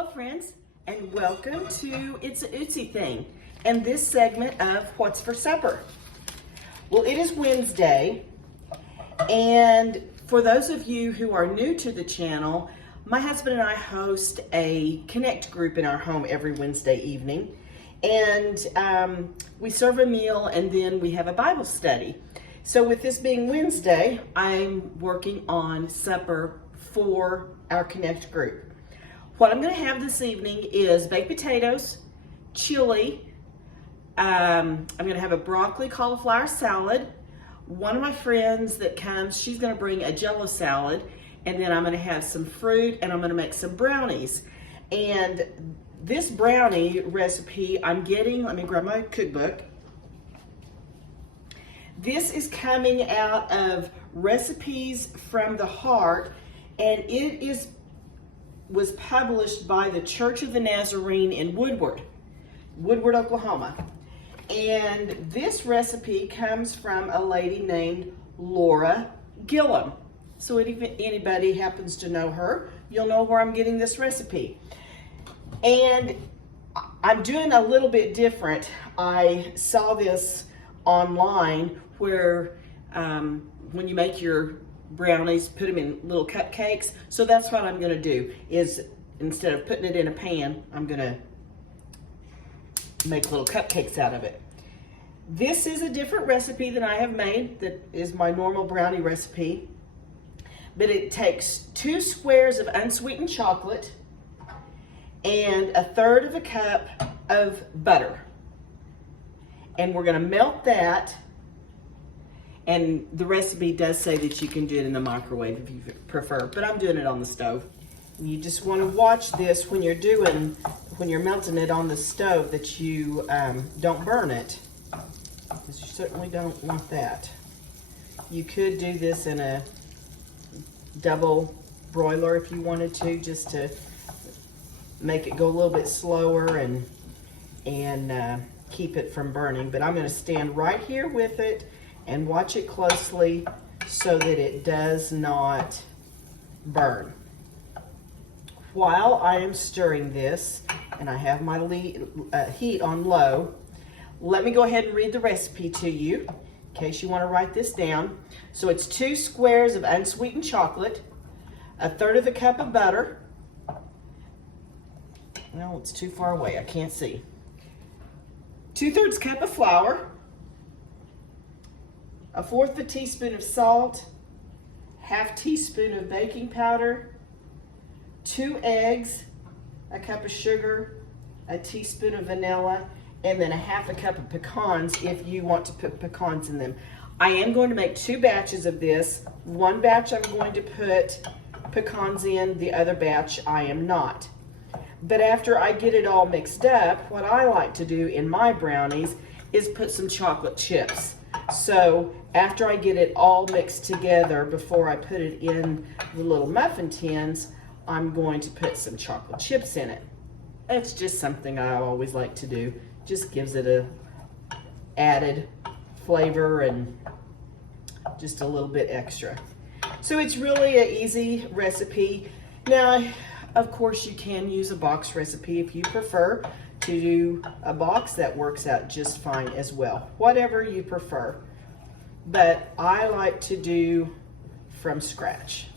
Hello friends, and welcome to It's a Ootsy Thing and this segment of What's for Supper. Well, it is Wednesday, and for those of you who are new to the channel, my husband and I host a Connect group in our home every Wednesday evening, and we serve a meal and then we have a Bible study. So with this being Wednesday, I'm working on supper for our Connect group. What I'm going to have this evening is baked potatoes, chili. I'm going to have a broccoli cauliflower salad. One of my friends that comes, she's going to bring a Jello salad, and then I'm going to have some fruit, and I'm going to make some brownies. And this brownie recipe I'm getting, let me grab my cookbook. This is coming out of Recipes from the Heart, and it was published by the Church of the Nazarene in Woodward, Oklahoma. And this recipe comes from a lady named Laura Gillum. So if anybody happens to know her, you'll know where I'm getting this recipe. And I'm doing a little bit different. I saw this online where when you make your brownies, put them in little cupcakes. So that's what I'm going to do, is instead of putting it in a pan, I'm going to make little cupcakes out of it. This is a different recipe than I have made that is my normal brownie recipe, but it takes 2 squares of unsweetened chocolate and 1/3 of a cup of butter, and we're going to melt that. And the recipe does say that you can do it in the microwave if you prefer, but I'm doing it on the stove. You just want to watch this when you're melting it on the stove, that you don't burn it, because you certainly don't want that. You could do this in a double broiler if you wanted to, just to make it go a little bit slower and keep it from burning. But I'm going to stand right here with it and watch it closely so that it does not burn. While I am stirring this, and I have my heat on low, let me go ahead and read the recipe to you in case you want to write this down. So it's 2 squares of unsweetened chocolate, 1/3 of a cup of butter. No, it's too far away, I can't see. 2/3 cup of flour, 1/4 of a teaspoon of salt, 1/2 teaspoon of baking powder, 2 eggs, a cup of sugar, a teaspoon of vanilla, and then 1/2 cup of pecans if you want to put pecans in them. I am going to make 2 batches of this. One batch I'm going to put pecans in, the other batch I am not. But after I get it all mixed up, what I like to do in my brownies is put some chocolate chips. So after I get it all mixed together, before I put it in the little muffin tins, I'm going to put some chocolate chips in it. That's just something I always like to do. Just gives it a added flavor and just a little bit extra. So it's really an easy recipe. Now, of course, you can use a box recipe if you prefer to do a box. That works out just fine as well, whatever you prefer. But I like to do from scratch.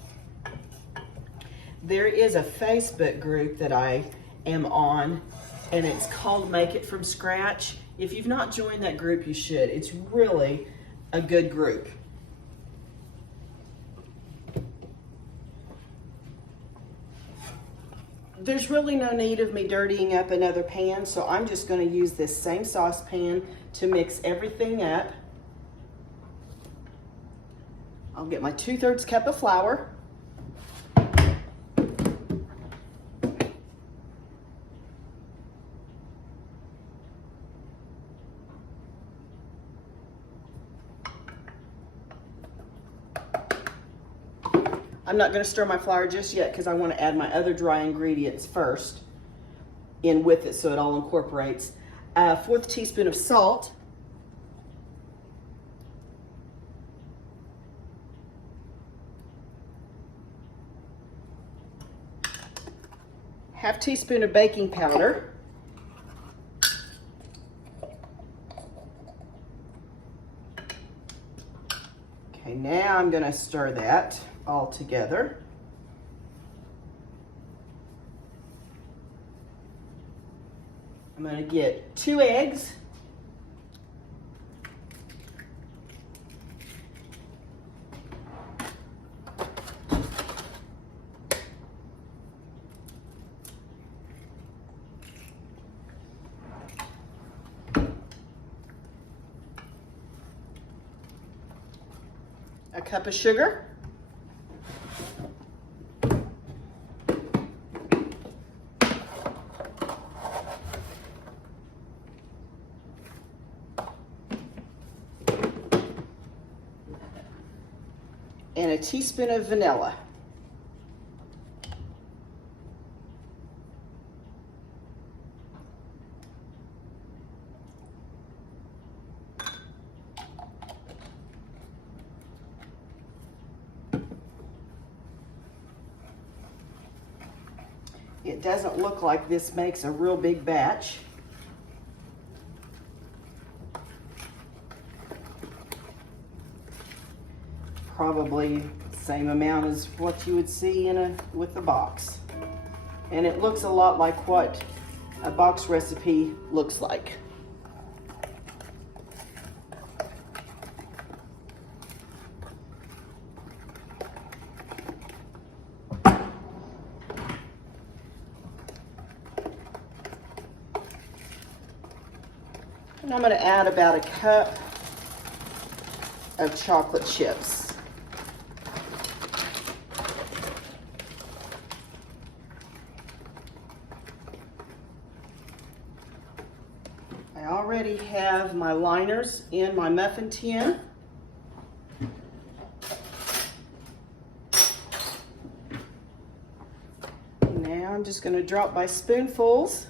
There is a Facebook group that I am on, and it's called Make It From Scratch. If you've not joined that group, you should. It's really a good group. There's really no need of me dirtying up another pan, so I'm just going to use this same saucepan to mix everything up. I'll get my 2/3 cup of flour. I'm not going to stir my flour just yet because I want to add my other dry ingredients first in with it so it all incorporates. 1/4 teaspoon of salt, 1/2 half teaspoon of baking powder. Okay, now I'm going to stir that all together. I'm going to get 2 eggs. A cup of sugar. And a teaspoon of vanilla. It doesn't look like this makes a real big batch. Probably the same amount as what you would see with the box. And it looks a lot like what a box recipe looks like. And I'm going to add about a cup of chocolate chips. I already have my liners in my muffin tin. Now I'm just going to drop my spoonfuls.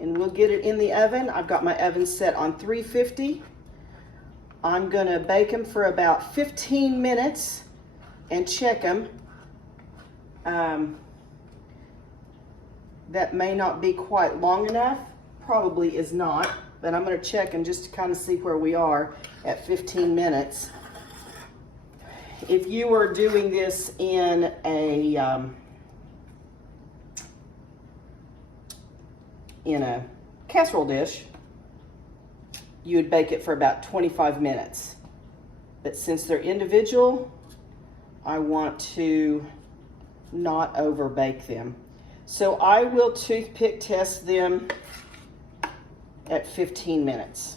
And we'll get it in the oven. I've got my oven set on 350. I'm gonna bake them for about 15 minutes and check them. That may not be quite long enough, probably is not, but I'm gonna check them just to kind of see where we are at 15 minutes. If you were doing this in a casserole dish, you would bake it for about 25 minutes. But since they're individual, I want to not over bake them. So I will toothpick test them at 15 minutes.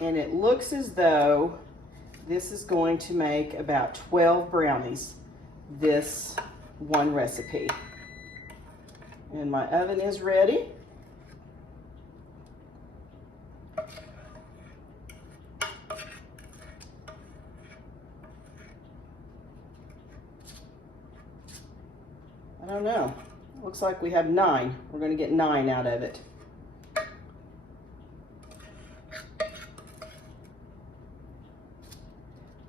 And it looks as though this is going to make about 12 brownies, this one recipe. And my oven is ready. I don't know. Looks like we have 9. We're going to get 9 out of it.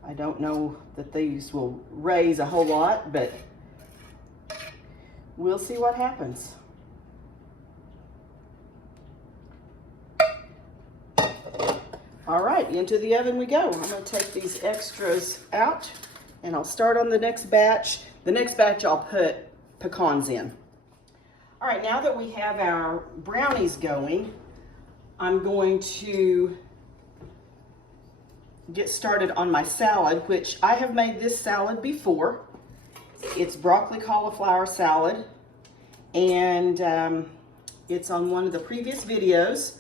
I don't know that these will raise a whole lot, but we'll see what happens. All right, into the oven we go. I'm going to take these extras out, and I'll start on the next batch. The next batch I'll put pecans in. All right, now that we have our brownies going, I'm going to get started on my salad, which I have made this salad before. It's broccoli cauliflower salad, and it's on one of the previous videos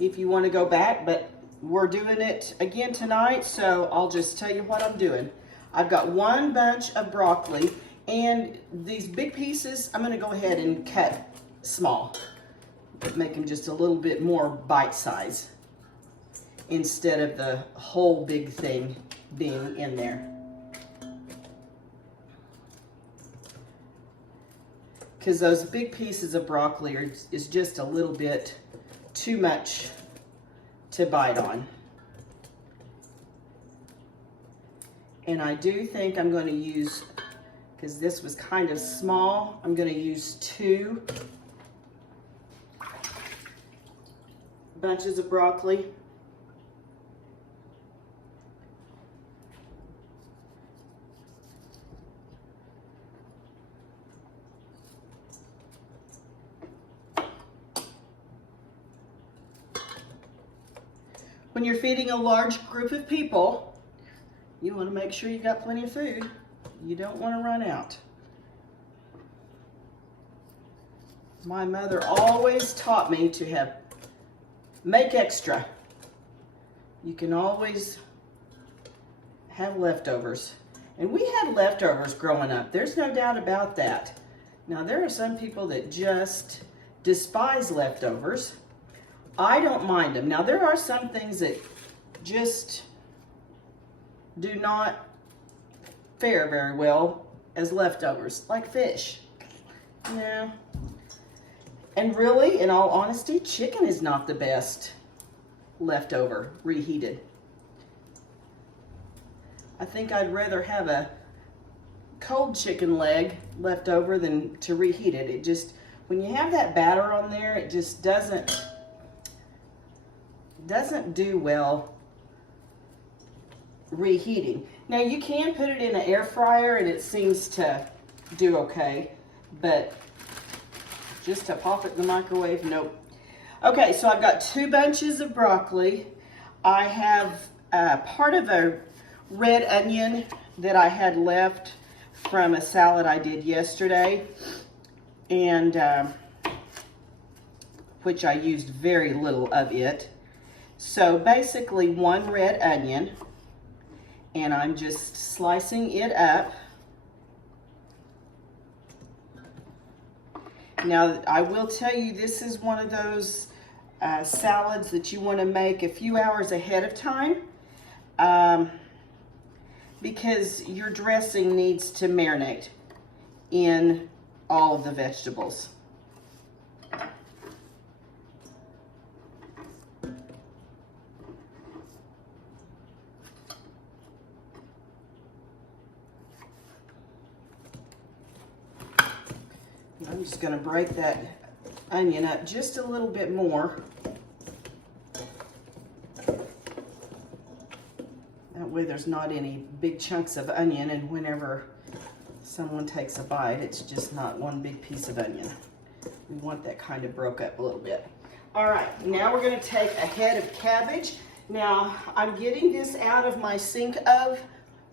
if you want to go back, but we're doing it again tonight, so I'll just tell you what I'm doing. I've got 1 bunch of broccoli, and these big pieces I'm going to go ahead and cut small, make them just a little bit more bite size, instead of the whole big thing being in there. because those big pieces of broccoli is just a little bit too much to bite on. And I do think I'm going to use, because this was kind of small, I'm going to use 2 bunches of broccoli. When you're feeding a large group of people, you want to make sure you got plenty of food. You don't want to run out. My mother always taught me to make extra. You can always have leftovers. And we had leftovers growing up. There's no doubt about that. Now, there are some people that just despise leftovers. I don't mind them. Now, there are some things that just do not fare very well as leftovers, like fish. No. And really, in all honesty, chicken is not the best leftover, reheated. I think I'd rather have a cold chicken leg left over than to reheat it. It just, when you have that batter on there, it just doesn't do well reheating. Now, you can put it in an air fryer and it seems to do okay, but just to pop it in the microwave, nope. Okay, so I've got 2 bunches of broccoli. I have part of a red onion that I had left from a salad I did yesterday, and which I used very little of it. So basically 1 red onion, and I'm just slicing it up. Now, I will tell you, this is one of those salads that you want to make a few hours ahead of time, because your dressing needs to marinate in all of the vegetables. I'm just going to break that onion up just a little bit more. That way there's not any big chunks of onion, and whenever someone takes a bite, it's just not one big piece of onion. We want that kind of broke up a little bit. All right, now we're going to take a head of cabbage. Now, I'm getting this out of my sink of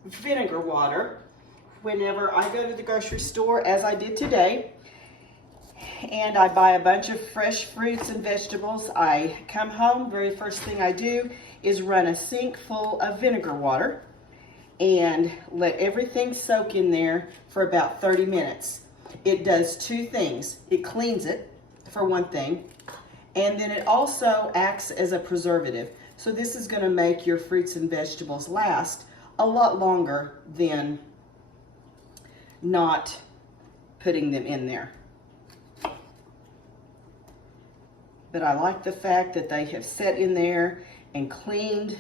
vinegar water whenever I go to the grocery store, as I did today, and I buy a bunch of fresh fruits and vegetables. I come home, very first thing I do is run a sink full of vinegar water and let everything soak in there for about 30 minutes. It does 2 things. It cleans it, for one thing, and then it also acts as a preservative. So this is going to make your fruits and vegetables last a lot longer than not putting them in there. But I like the fact that they have set in there and cleaned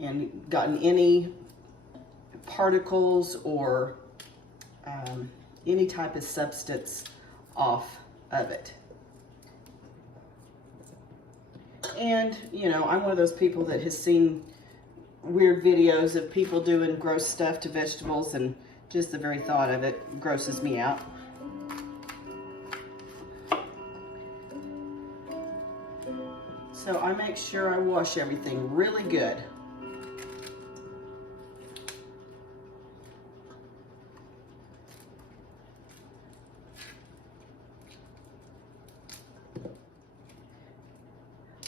and gotten any particles or any type of substance off of it. And, you know, I'm one of those people that has seen weird videos of people doing gross stuff to vegetables, and just the very thought of it grosses me out. So I make sure I wash everything really good.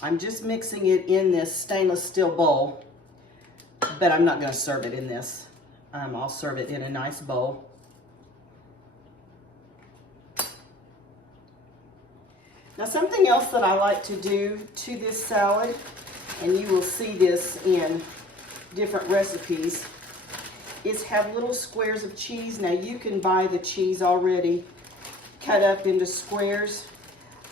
I'm just mixing it in this stainless steel bowl, but I'm not going to serve it in this. I'll serve it in a nice bowl. Now, something else that I like to do to this salad, and you will see this in different recipes, is have little squares of cheese. Now, you can buy the cheese already cut up into squares.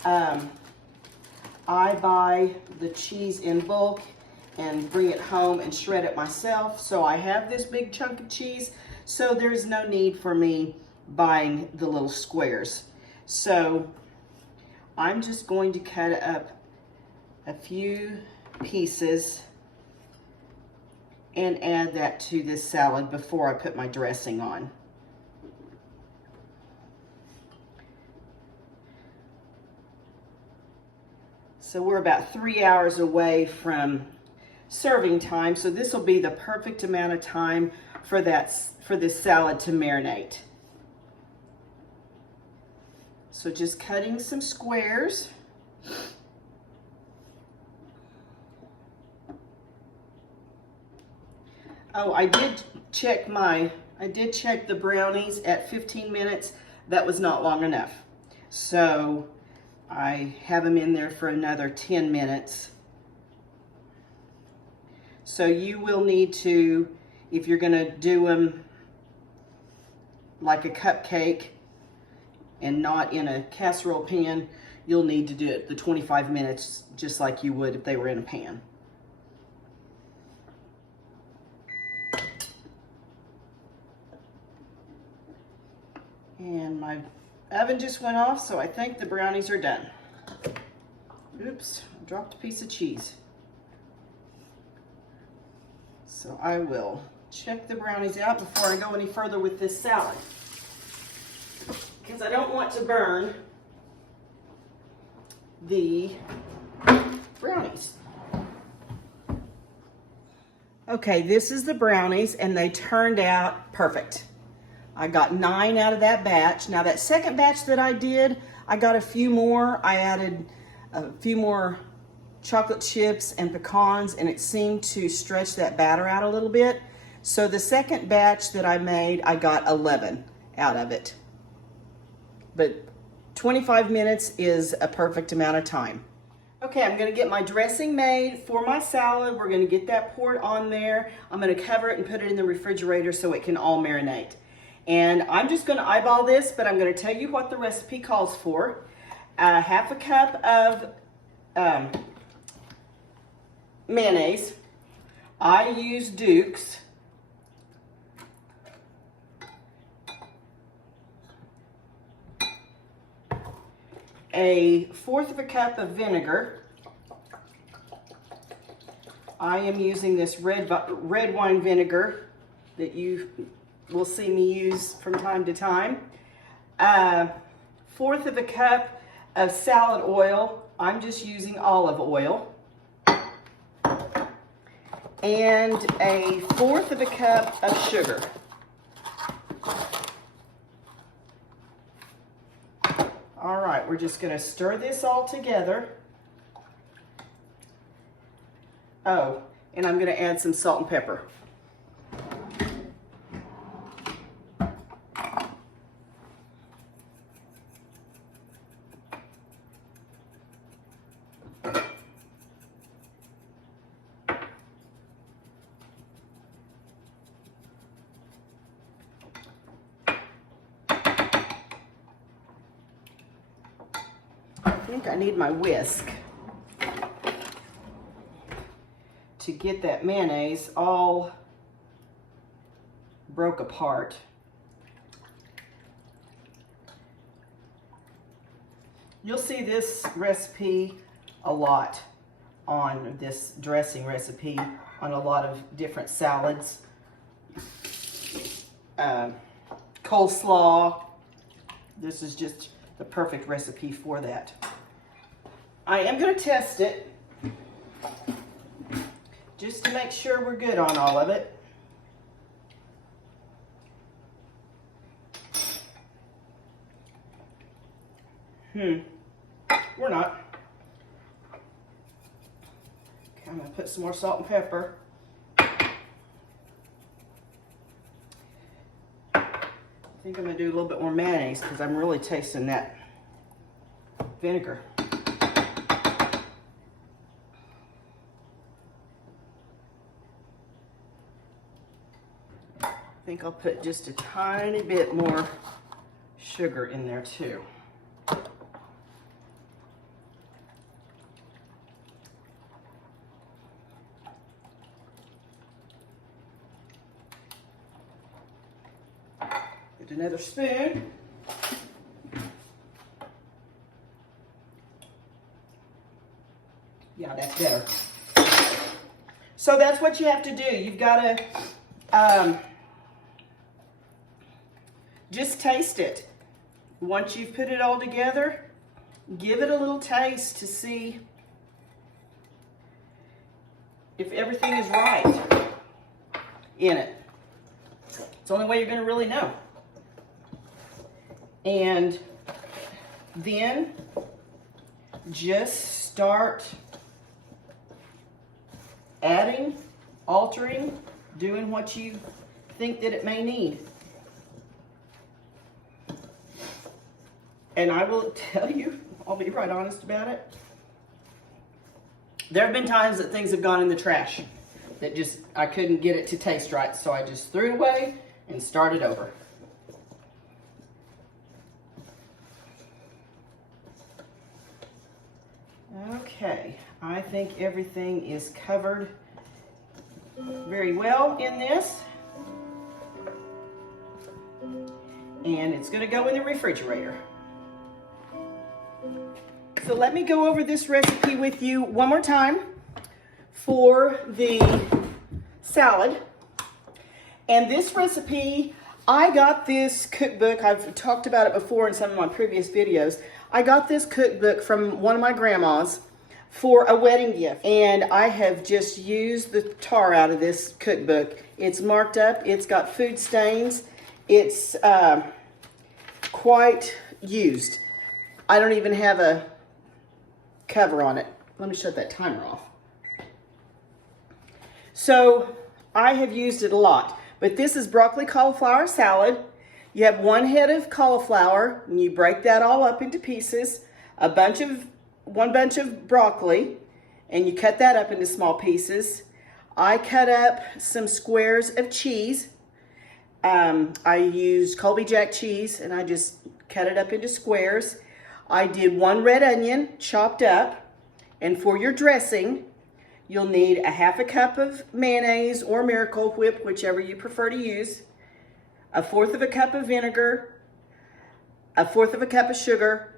I buy the cheese in bulk and bring it home and shred it myself. So I have this big chunk of cheese, so there's no need for me buying the little squares. So I'm just going to cut up a few pieces and add that to this salad before I put my dressing on. So we're about 3 hours away from serving time, so this will be the perfect amount of time for this salad to marinate. So just cutting some squares. Oh, I did check the brownies at 15 minutes. That was not long enough. So I have them in there for another 10 minutes. So you will need to, if you're gonna do them like a cupcake and not in a casserole pan, you'll need to do it the 25 minutes just like you would if they were in a pan. And my oven just went off, so I think the brownies are done. Oops, I dropped a piece of cheese. So I will check the brownies out before I go any further with this salad, because I don't want to burn the brownies. Okay, this is the brownies, and they turned out perfect. I got 9 out of that batch. Now that second batch that I did, I got a few more. I added a few more chocolate chips and pecans, and it seemed to stretch that batter out a little bit. So the second batch that I made, I got 11 out of it. But 25 minutes is a perfect amount of time. Okay, I'm gonna get my dressing made for my salad. We're gonna get that poured on there. I'm gonna cover it and put it in the refrigerator so it can all marinate. And I'm just gonna eyeball this, but I'm gonna tell you what the recipe calls for. Half a cup of mayonnaise. I use Duke's. A 1/4 of a cup of vinegar. I am using this red wine vinegar that you will see me use from time to time. 1/4 of a cup of salad oil. I'm just using olive oil. And a 1/4 of a cup of sugar. All right, we're just gonna stir this all together. Oh, and I'm gonna add some salt and pepper. I think I need my whisk to get that mayonnaise all broke apart. You'll see this recipe a lot on this dressing recipe on a lot of different salads. Coleslaw. This is just the perfect recipe for that. I am going to test it just to make sure we're good on all of it. We're not. Okay, I'm going to put some more salt and pepper. I think I'm going to do a little bit more mayonnaise because I'm really tasting that vinegar. I think I'll put just a tiny bit more sugar in there too. Get another spoon. Yeah, that's better. So that's what you have to do. You've got to just taste it. Once you've put it all together, give it a little taste to see if everything is right in it. It's the only way you're going to really know. And then just start adding, altering, doing what you think that it may need. And I will tell you, I'll be right honest about it. There have been times that things have gone in the trash that just, I couldn't get it to taste right. So I just threw it away and started over. Okay, I think everything is covered very well in this. And it's going to go in the refrigerator. So let me go over this recipe with you one more time for the salad. And this recipe, I got this cookbook. I've talked about it before in some of my previous videos. I got this cookbook from one of my grandmas for a wedding gift. And I have just used the tar out of this cookbook. It's marked up. It's got food stains. It's quite used. I don't even have a cover on it. Let me shut that timer off. So I have used it a lot. But this is broccoli cauliflower salad. You have 1 head of cauliflower, and you break that all up into pieces. One bunch of broccoli, and you cut that up into small pieces. I cut up some squares of cheese. I used Colby Jack cheese, and I just cut it up into squares. I did 1 red onion chopped up, and for your dressing, you'll need a 1/2 cup of mayonnaise or Miracle Whip, whichever you prefer to use, 1/4 cup of vinegar, 1/4 cup of sugar,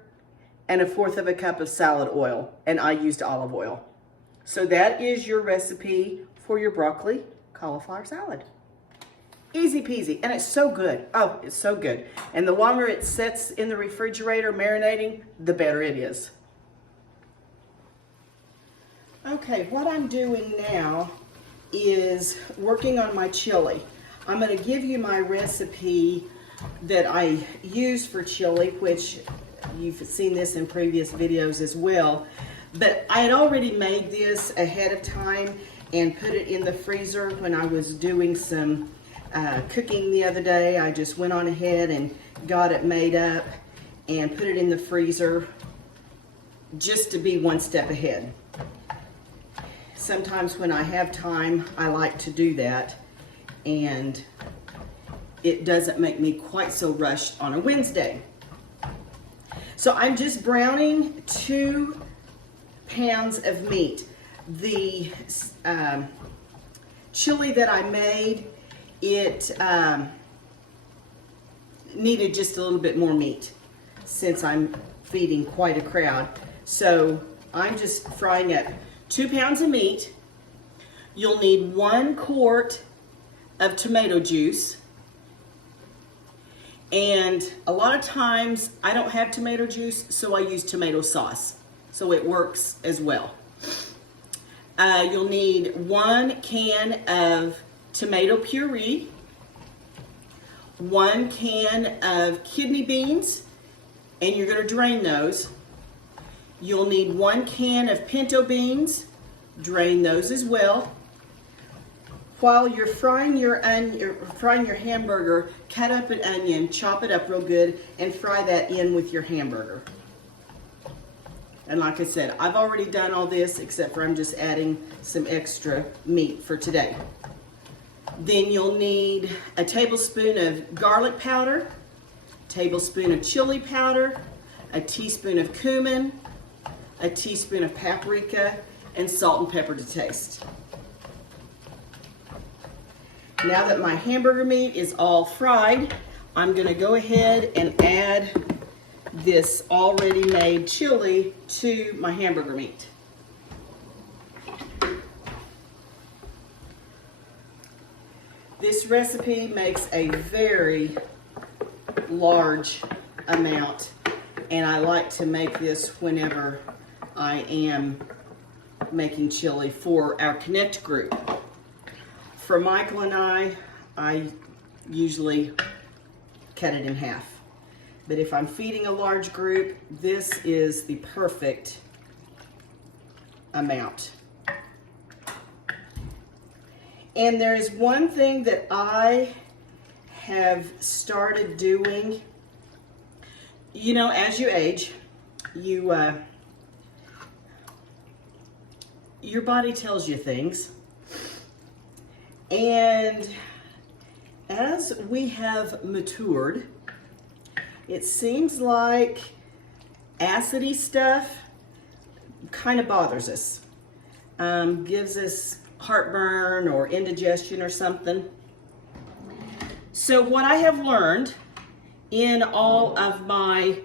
and 1/4 cup of salad oil, and I used olive oil. So that is your recipe for your broccoli cauliflower salad. Easy peasy, and it's so good. Oh, it's so good. And the longer it sits in the refrigerator marinating, the better it is. Okay, what I'm doing now is working on my chili. I'm going to give you my recipe that I use for chili, which you've seen this in previous videos as well. But I had already made this ahead of time and put it in the freezer when I was doing some cooking the other day. I just went on ahead and got it made up and put it in the freezer just to be one step ahead. Sometimes when I have time, I like to do that, and it doesn't make me quite so rushed on a Wednesday. So I'm just browning 2 pounds of meat. The chili that I made, it needed just a little bit more meat since I'm feeding quite a crowd. So I'm just frying up 2 pounds of meat. You'll need 1 quart of tomato juice. And a lot of times I don't have tomato juice, so I use tomato sauce. So it works as well. You'll need 1 can of tomato puree, 1 can of kidney beans, and you're going to drain those. You'll need 1 can of pinto beans, drain those as well. While you're frying your hamburger, cut up an onion, chop it up real good, and fry that in with your hamburger. And like I said, I've already done all this, except for I'm just adding some extra meat for today. Then you'll need a tablespoon of garlic powder, tablespoon of chili powder, a teaspoon of cumin, a teaspoon of paprika, and salt and pepper to taste. Now that my hamburger meat is all fried, I'm gonna go ahead and add this already made chili to my hamburger meat. This recipe makes a very large amount, and I like to make this whenever I am making chili for our Connect group. For Michael and I usually cut it in half. But if I'm feeding a large group, this is the perfect amount. And there is one thing that I have started doing. You know, as you age, your body tells you things. And as we have matured, it seems like acidy stuff kind of bothers us. Gives us heartburn or indigestion or something. So what I have learned in all of my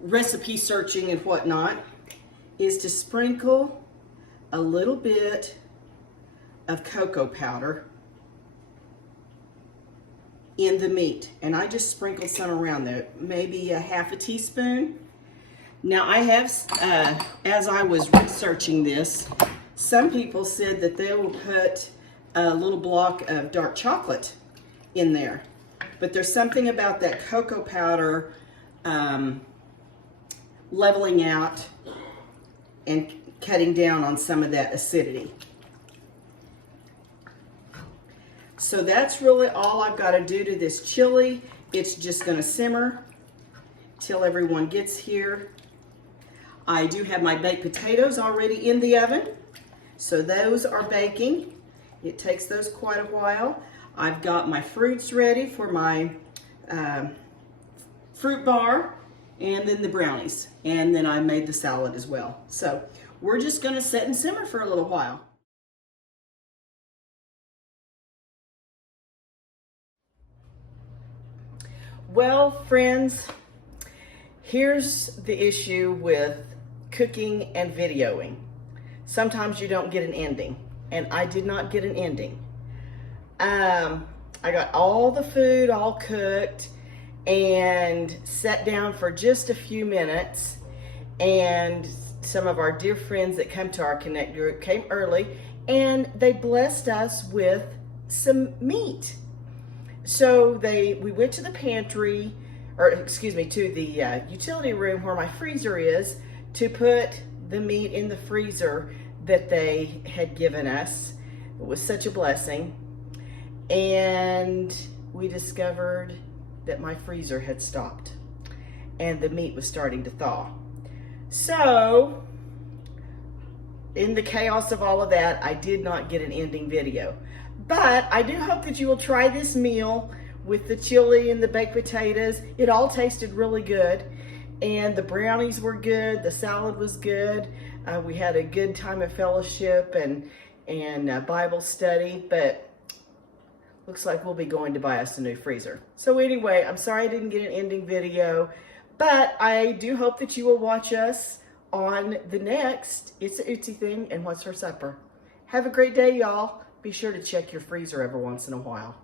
recipe searching and whatnot is to sprinkle a little bit of cocoa powder in the meat. And I just sprinkled some around there, maybe a half a teaspoon. Now I have, as I was researching this, some people said that they will put a little block of dark chocolate in there. But there's something about that cocoa powder leveling out and cutting down on some of that acidity. So that's really all I've got to do to this chili. It's just going to simmer till everyone gets here. I do have my baked potatoes already in the oven, so those are baking. It takes those quite a while. I've got my fruits ready for my fruit bar, and then the brownies, and then I made the salad as well. So we're just going to sit and simmer for a little while. Well, friends, here's the issue with cooking and videoing. Sometimes you don't get an ending, and I did not get an ending. I got all the food all cooked and sat down for just a few minutes, and some of our dear friends that come to our Connect group came early, and they blessed us with some meat. So we went to the pantry, or excuse me, to the utility room where my freezer is, to put the meat in the freezer that they had given us. It was such a blessing. And we discovered that my freezer had stopped and the meat was starting to thaw. So in the chaos of all of that, I did not get an ending video. But I do hope that you will try this meal with the chili and the baked potatoes. It all tasted really good. And the brownies were good. The salad was good. We had a good time of fellowship and Bible study. But looks like we'll be going to buy us a new freezer. So anyway, I'm sorry I didn't get an ending video. But I do hope that you will watch us on the next It's a Utsy Thing and What's for Supper. Have a great day, y'all. Be sure to check your freezer every once in a while.